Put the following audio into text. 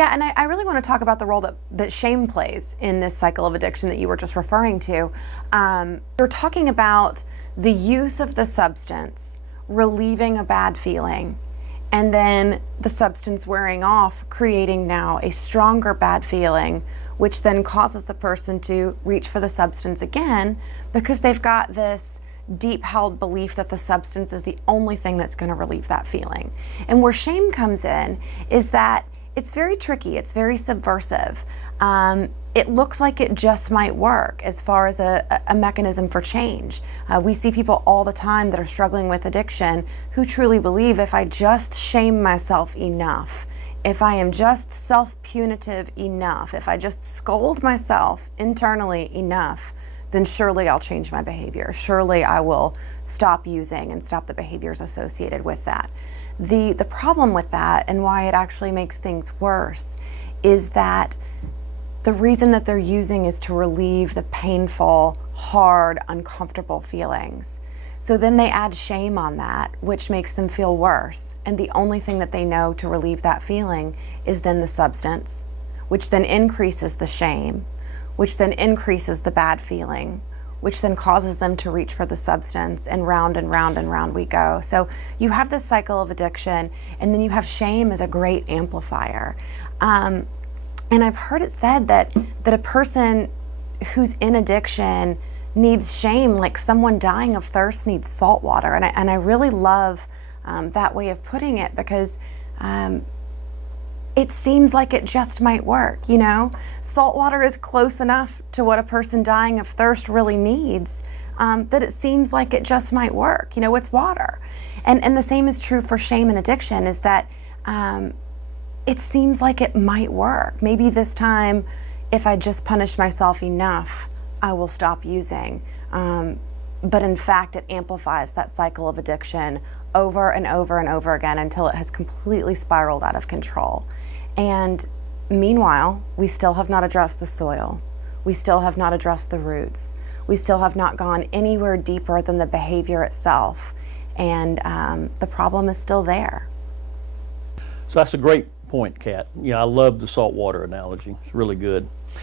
Yeah, and I really want to talk about the role that shame plays in this cycle of addiction that you were just referring to. You're talking about the use of the substance, relieving a bad feeling, and then the substance wearing off, creating now a stronger bad feeling, which then causes the person to reach for the substance again because they've got this deep-held belief that the substance is the only thing that's going to relieve that feeling. And where shame comes in is that it's very tricky, it's very subversive. It looks like it just might work as far as a mechanism for change. We see people all the time that are struggling with addiction who truly believe if I just shame myself enough, if I am just self-punitive enough, if I just scold myself internally enough, then surely I'll change my behavior. Surely I will stop using and stop the behaviors associated with that. The problem with that, and why it actually makes things worse, is that the reason that they're using is to relieve the painful, hard, uncomfortable feelings. So then they add shame on that, which makes them feel worse. And the only thing that they know to relieve that feeling is then the substance, which then increases the shame, which then increases the bad feeling, which then causes them to reach for the substance, and round and round and round we go. So you have this cycle of addiction, and then you have shame as a great amplifier. And I've heard it said that a person who's in addiction needs shame like someone dying of thirst needs salt water. And I really love that way of putting it, because it seems like it just might work, you know? Salt water is close enough to what a person dying of thirst really needs that it seems like it just might work. You know, it's water. And the same is true for shame and addiction, is that it seems like it might work. Maybe this time, if I just punish myself enough, I will stop using. But in fact, it amplifies that cycle of addiction over and over and over again until it has completely spiraled out of control. And meanwhile, we still have not addressed the soil. We still have not addressed the roots. We still have not gone anywhere deeper than the behavior itself. And the problem is still there. So that's a great point, Kat. Yeah, I love the saltwater analogy. It's really good.